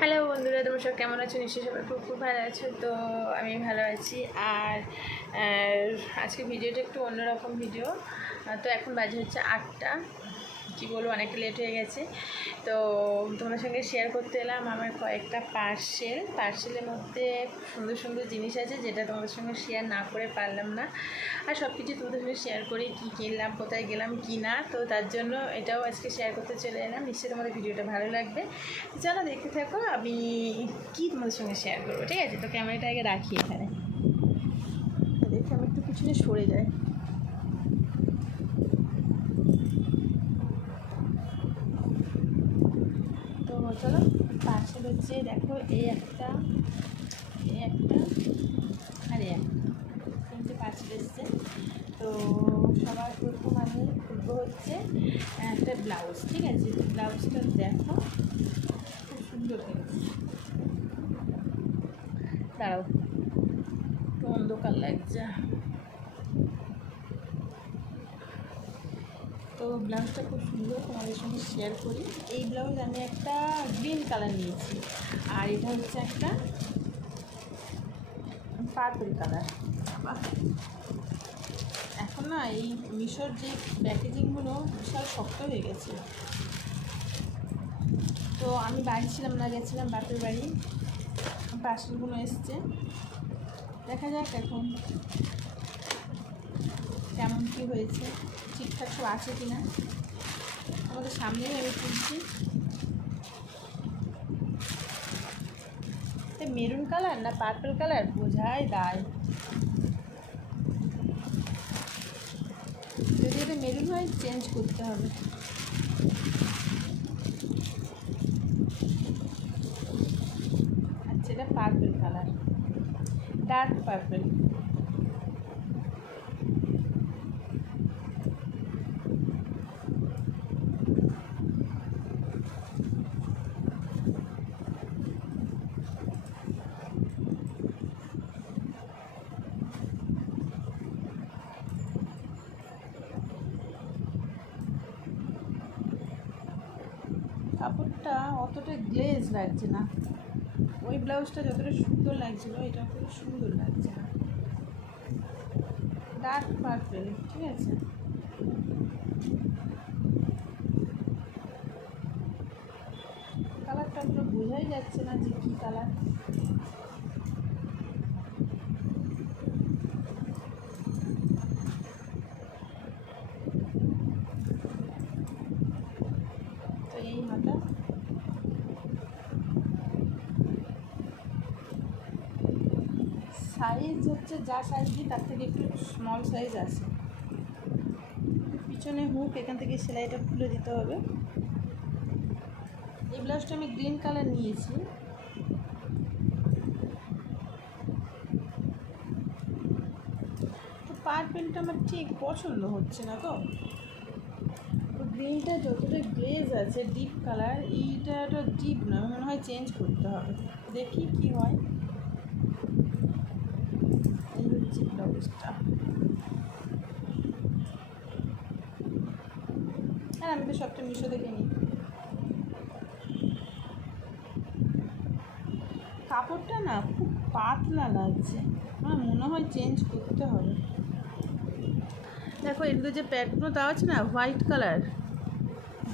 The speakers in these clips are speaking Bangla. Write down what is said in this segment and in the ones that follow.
হ্যালো বন্ধুরা, তোমরা সব কেমন আছো? নিশ্চয়ই সবাই খুব খুব ভালো আছো, তো আমি ভালো আছি। আর আজকে ভিডিওটা একটু অন্যরকম ভিডিও, তো এখন বাজে হচ্ছে আটটা। কী বলব, অনেকটা লেট হয়ে গেছে। তো তোমাদের সঙ্গে শেয়ার করতে এলাম আমার কয়েকটা পার্সেল পার্সেলের মধ্যে সুন্দর সুন্দর জিনিস আছে যেটা তোমাদের সঙ্গে শেয়ার না করে পারলাম না। আর সব কিছু তোমাদের সঙ্গে শেয়ার করে, কি কিনলাম, কোথায় গেলাম, কি না। তো তার জন্য এটাও আজকে শেয়ার করতে চলে এলাম। নিশ্চয়ই তোমাদের ভিডিওটা ভালো লাগবে। চলো দেখতে থাকো, আমি কি তোমাদের সঙ্গে শেয়ার করব, ঠিক আছে? তো ক্যামেরাটা আগে রাখি এখানে। দেখি আমি একটু পিছনে সরে যাই তো চলো পার্সেল হচ্ছে দেখো, এই একটা এই একটা, আর একটা। তিনটে পার্সেল এসছে তো সবার প্রথম আমি খুলবো হচ্ছে একটা ব্লাউজ, ঠিক আছে? ব্লাউজটা দেখো, খুব সুন্দর দাঁড়াও অন্ধকার লাগছে। তো ব্লাউজটা খুব সুন্দর তোমাদের সঙ্গে শেয়ার করি। এই ব্লাউজ আমি একটা গ্রিন কালার নিয়েছি, আর এটা হচ্ছে একটা পার্পল কালার এখন না, এই মিশোর যে প্যাকেজিংগুলো বিশাল শক্ত হয়ে গেছে। তো আমি বাড়ি ছিলাম না, গেছিলাম বাপের বাড়ি। পার্সেলগুলো এসছে। দেখা যাক এখন। কেমন কী হয়েছে, ঠিকঠাক সব আছে কি না আমাদের সামনেই আমি তুলছি। মেরুন কালার না পার্পল কালার? বোঝাই দায়। যদি এটা মেরুন হয়, চেঞ্জ করতে হবে। আচ্ছা এটা পার্পল কালার। ডার্ক পার্পল কাপড়টা অতটা গ্লেজ লাগছে না। ওই ব্লাউজটা যতটা সুন্দর লাগছিল, এটা খুব সুন্দর লাগছে। না ডার্ক পার্পেল ঠিক আছে? কালারটা পুরো বোঝাই যাচ্ছে না যে কী কালার তো এই হাতা সাইজ হচ্ছে যা সাইজ দিই, তার থেকে একটু স্মল সাইজ আছে। পিছনে হুক এখান থেকে সেলাইটা খুলে দিতে হবে। এই ব্লাউজটা আমি গ্রিন কালার নিয়েছি। তো পার পার্পেলটা আমার ঠিক পছন্দ হচ্ছে না তো। গ্রিনটা যতটা গ্লেজ আছে ডিপ কালার এইটা ডিপ না মনে হয় চেঞ্জ করতে হবে। দেখি কি হয়। হ্যাঁ আমি তো সবটা মিশো দেখে নিই কাপড়টা না খুব পাতলা লাগছে। আমার মনে হয় চেঞ্জ করতে হবে। দেখো, এগুলো যে প্যাডগুলো দেওয়া আছে না, হোয়াইট কালার,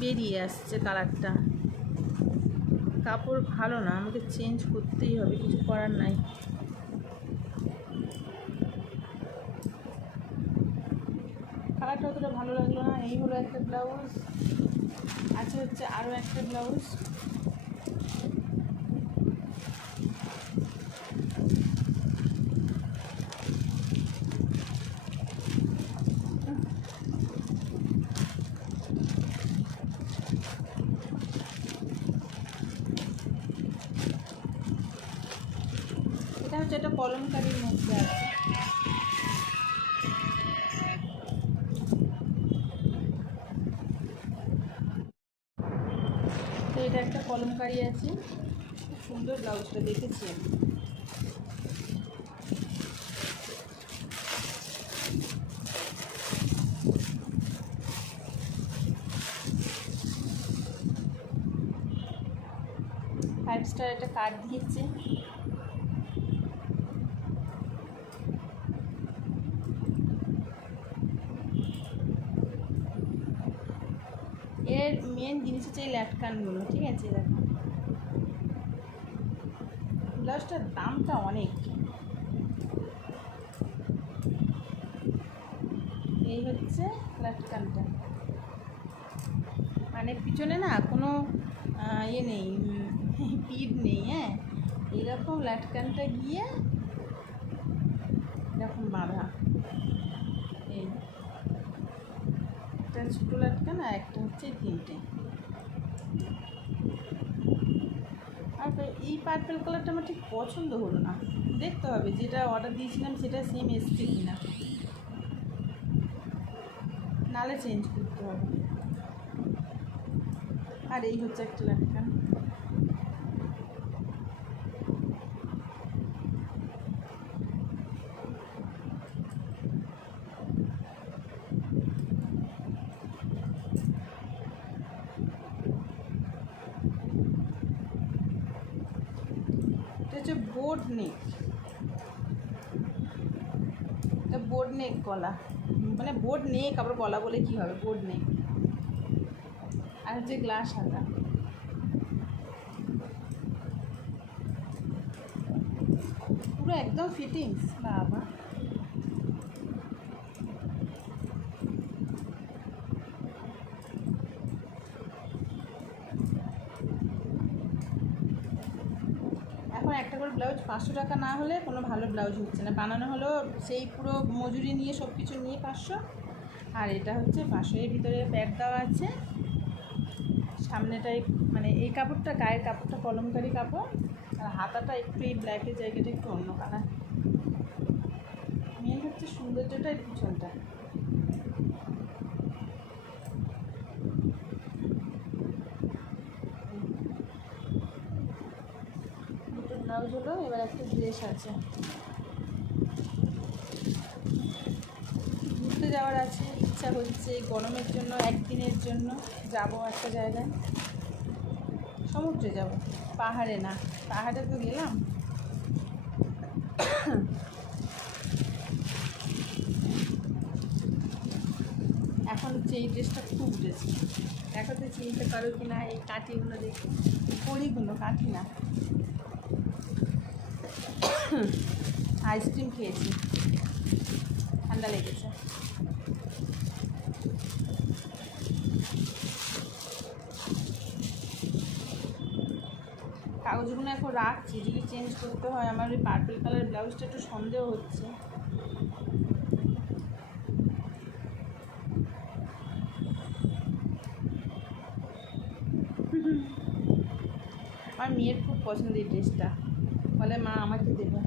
বেরিয়ে আসছে কালারটা। কাপড় ভালো না, আমাকে চেঞ্জ করতেই হবে, কিছু করার নাই। কালারটা অতটা ভালো লাগল না, এই হলো একটা ব্লাউজ আছে হচ্ছে আরও একটা ব্লাউজ এটা হচ্ছে একটা কলমকারির মধ্যে আছে। সুন্দর ব্লাউজটা দেখেছি আমি ফাইভ স্টার একটা কার্ড দিয়েছে। এর মেন জিনিস হচ্ছে এই ল্যাটকানগুলো, ঠিক আছে? দেখো ব্লাউজটার দামটা অনেক। এই হচ্ছে লাটকানটা মানে পিছনে না কোনো ইয়ে নেই পিঠ নেই হ্যাঁ? এরকম লাটকানটা গিয়ে এরকম বাঁধা। এই। একটা ছোটো লাটকান আর একটা হচ্ছে তিনটে আর তো এই পার্পেল কালারটা আমার ঠিক পছন্দ হলো না। দেখতে হবে যেটা অর্ডার দিয়েছিলাম সেটা সেম এসছে কি না নালে চেঞ্জ করতে হবে। আর এই হচ্ছে একটা লাটকান এটা হচ্ছে বোর্ড নেক বোর্ড নেক গলা। মানে বোর্ড নেক আবার গলা বলে কি হবে? বোর্ড নেক আর হচ্ছে গ্লাস হাতা। পুরো একদম ফিটিংস বাবা এখন একটা করে ব্লাউজ পাঁচশো টাকা না হলে কোনো ভালো ব্লাউজ হচ্ছে না। বানানো হলো সেই পুরো মজুরি নিয়ে সব কিছু নিয়ে পাঁচশো। আর এটা হচ্ছে পাঁচশো এর ভিতরে প্যাড দেওয়া আছে। সামনেটাই মানে এই কাপড়টা গায়ের কাপড়টা কলমকারী কাপড়। আর হাতাটা একটু এই ব্ল্যাকের জায়গাটা একটু অন্য কালার মেন হচ্ছে সৌন্দর্যটাই পিছনটা দুটো ব্লাউজ হলো এবার একটা ড্রেস আছে ঘুরতে যাওয়ার আছে, ইচ্ছা হচ্ছে গরমের জন্য, একদিনের জন্য যাব একটা জায়গায়। সমুদ্রে যাব, পাহাড়ে না, পাহাড়ে তো গেলাম। এখন হচ্ছে এই ড্রেসটা খুব উঠেছে দেখাতে চিনতে পারো কি না এই কাঠিগুলো দেখে। কড়িগুলো কাঠি না। আইসক্রিম খেয়েছি। ঠান্ডা লেগেছে। কাগজগুলো এখন রাখছি, যদি চেঞ্জ করতে হয়, আমার ওই পার্পল কালার ব্লাউজটা একটু সন্দেহ হচ্ছে। আমার মেয়ের খুব পছন্দ এই ড্রেসটা বলে মা আমাকে দেবে।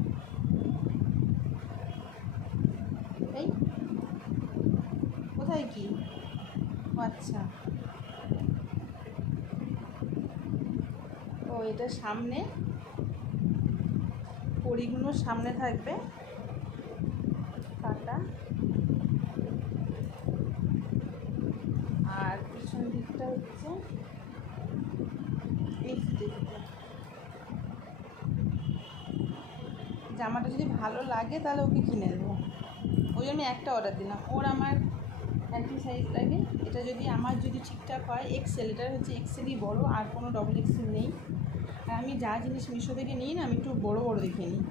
এই, কোথায় কি? আচ্ছা। ও, এটা সামনে। পরিগুলো সামনে থাকবে। কাটা। আর পিছন দিকটা হচ্ছে এই দিকটা। জামাটা যদি ভালো লাগে, তাহলে ওকে কিনে দেবো। ওই জন্য একটা অর্ডার দিলাম। ওর আমার একই সাইজ লাগে। এটা যদি আমার যদি ঠিকঠাক হয় এক্সেল এটা হচ্ছে এক্সেলই বড়, আর কোনো ডবল এক্সেল নেই। আর আমি যা জিনিস মিশো থেকে নিই না, আমি একটু বড় বড় দেখে নিই।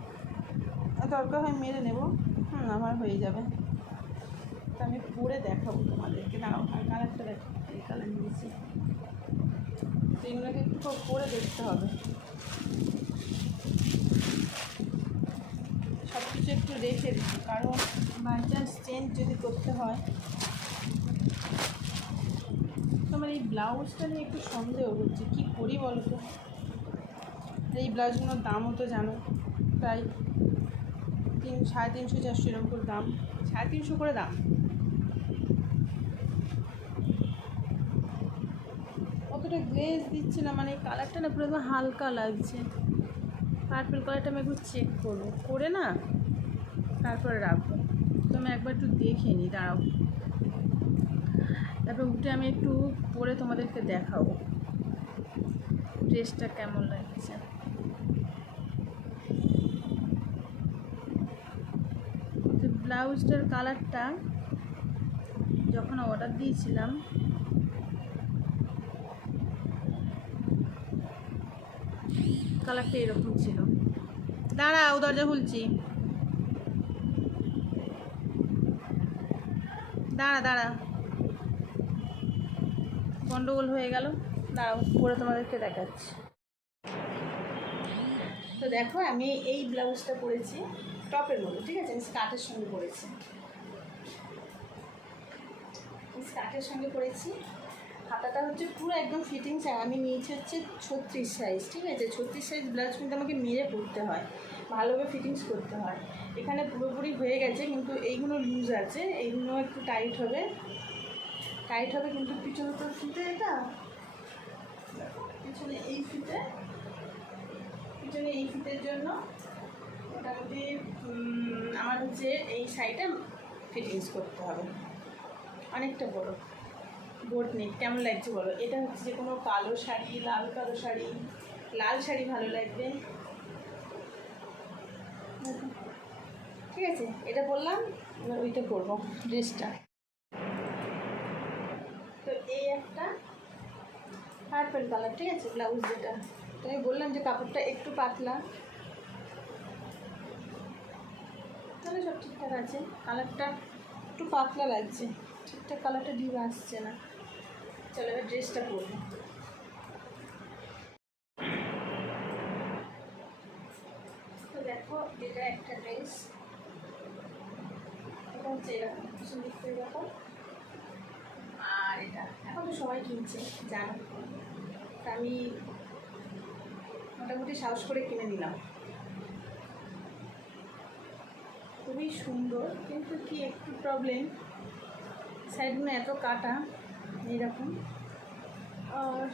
দরকার হয় মেরে নেব। হুম, আমার হয়ে যাবে। তো আমি পরে দেখাবো তোমাদেরকে। দাঁড়াও, আর কালারটা দেখো। এই কালার নিয়েছি। তো এগুলোকে একটু পরে দেখতে হবে সব কিছু একটু রেখে দিই, কারণ বাই চান্স চেঞ্জ যদি করতে হয়, তোমার এই ব্লাউজটা নিয়ে একটু সন্দেহ হচ্ছে, কী করি বলো তো? এই ব্লাউজগুলোর দামও তো জানো, প্রায় তিন, সাড়ে তিনশো, চারশো এরকম করে দাম, সাড়ে তিনশো করে দাম। অতটা গ্লেজ দিচ্ছে না মানে কালারটা না পুরো হালকা লাগছে। পার্পল কালারটা আমি একটু চেক করব। করে না? তারপরে রাখব। তো আমি একবার একটু দেখে নিই দাঁড়াও। তারপর উঠে আমি একটু পরে তোমাদেরকে দেখাবো। ড্রেসটা কেমন লাগছে? তো ব্লাউজটার কালারটা যখন অর্ডার দিয়েছিলাম, কালারটা এরকম ছিল। দাঁড়াও, দরজা খুলছি। দাঁড়া দাঁড়া। গন্ডগোল হয়ে গেল। দাঁড়াও, পরে তোমাদেরকে দেখাচ্ছি। তো দেখো, আমি এই ব্লাউজটা পরেছি টপের মধ্যে, ঠিক আছে? আমি স্কার্টের সঙ্গে পরেছি। স্কার্টের সঙ্গে পরেছি। হাতাটা হচ্ছে পুরো একদম ফিটিংস আমি নিয়েছি হচ্ছে ছত্রিশ সাইজ ঠিক আছে? ছত্রিশ সাইজ ব্লাউজ কিন্তু আমাকে মেরে পরতে হয়। ভালোভাবে ফিটিংস করতে হয়। এখানে পুরোপুরি হয়ে গেছে, কিন্তু এইগুলো লুজ আছে। এইগুলো একটু টাইট হবে। টাইট হবে কিন্তু পিছনে তো ফিতে এটা? পিছনে এই ফিতে? পিছনে এই ফিতের জন্য মোটামুটি আমার হচ্ছে এই সাইডে ফিটিংস করতে হবে। অনেকটা বড়। বোট নেই। কেমন লাগছে বলো? এটা হচ্ছে যে কোনো কালো শাড়ি, লাল কালো শাড়ি। লাল শাড়ি ভালো লাগবে। আছে? এটা বললাম, এবার ওইটা করব, ড্রেসটা। তো এই একটা পার্পল কালার ঠিক আছে? ব্লাউজ যেটা। তো আমি বললাম যে কাপড়টা একটু পাতলা। তাহলে সব ঠিকঠাক আছে। কালারটা একটু পাতলা লাগছে। ঠিকঠাক কালারটা ডিপ আসছে না। চলো এবার ড্রেসটা পরবো। দেখো, এটা একটা ড্রেস। হচ্ছে এরকম পিছন দিক থেকে দেখো আর এটা, এখন তো সবাই কিনছে, জানো। তা আমি মোটামুটি সাহস করে কিনে নিলাম। খুবই সুন্দর, কিন্তু কি একটু প্রবলেম সাইডগুলো এত কাটা, এইরকম। আর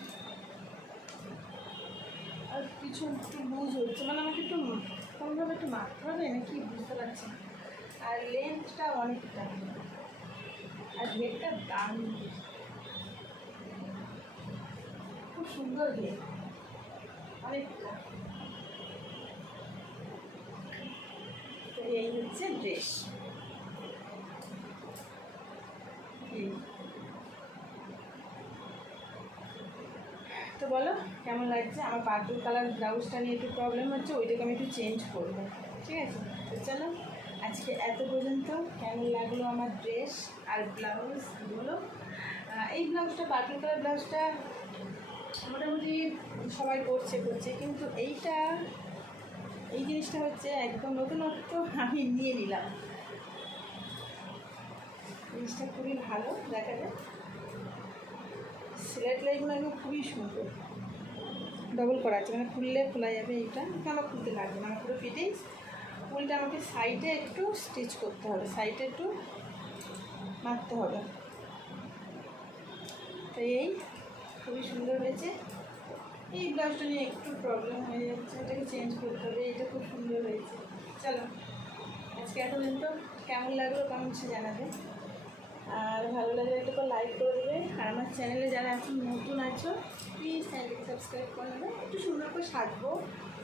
আর কিছু একটু লুজ হচ্ছে মানে আমাকে একটু কোনোভাবে একটু মারতে হবে নাকি? বুঝতে পারছি না। আর লেন্থটা অনেকটা আর হেডটা দাম। খুব সুন্দর হেড অনেকটা এই হচ্ছে ড্রেস তো বলো, কেমন লাগছে? আমার পার্পল কালার ব্লাউজটা নিয়ে একটু প্রবলেম হচ্ছে, ওইটাকে আমি একটু চেঞ্জ করব। ঠিক আছে? তো চলো। আজকে এত পর্যন্ত কেমন লাগল আমার ড্রেস আর ব্লাউজ বলো এই ব্লাউজটা পার্পল কালার ব্লাউজটা মোটামুটি সবাই করছে করছে। কিন্তু এইটা, এই জিনিসটা হচ্ছে একদম নতুনত্ব আমি নিয়ে নিলাম। জিনিসটা খুবই ভালো, দেখা যায় সিলেট লাইগুলো একদম খুবই সুন্দর। ডবল করা আছে মানে খুললে খোলা যাবে এইটা। কেন খুলতে লাগবে না পুরো ফিটিংস ফুলটা আমাকে সাইডে একটু স্টিচ করতে হবে সাইডে একটু মারতে হবে। তো এই খুবই সুন্দর হয়েছে। এই ব্লাউজটা নিয়ে একটু প্রবলেম হয়ে যাচ্ছে, এটাকে চেঞ্জ করতে হবে এটা খুব সুন্দর হয়েছে। চলো, আজকে এত পর্যন্ত কেমন লাগল কমেন্টসে জানাবে। আর ভালো লাগলে একটু লাইক করে দেবে। আর আমার চ্যানেলে যারা এখন নতুন আছো প্লিজ চ্যানেলকে সাবস্ক্রাইব করে নেবে। একটু সুন্দর করে সাজবো।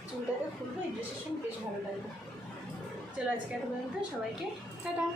চুলটাকে খুলবো, এই ড্রেসের সঙ্গে বেশ ভালো লাগবে। চলো আজকে এত পর্যন্ত সবাইকে টাটা।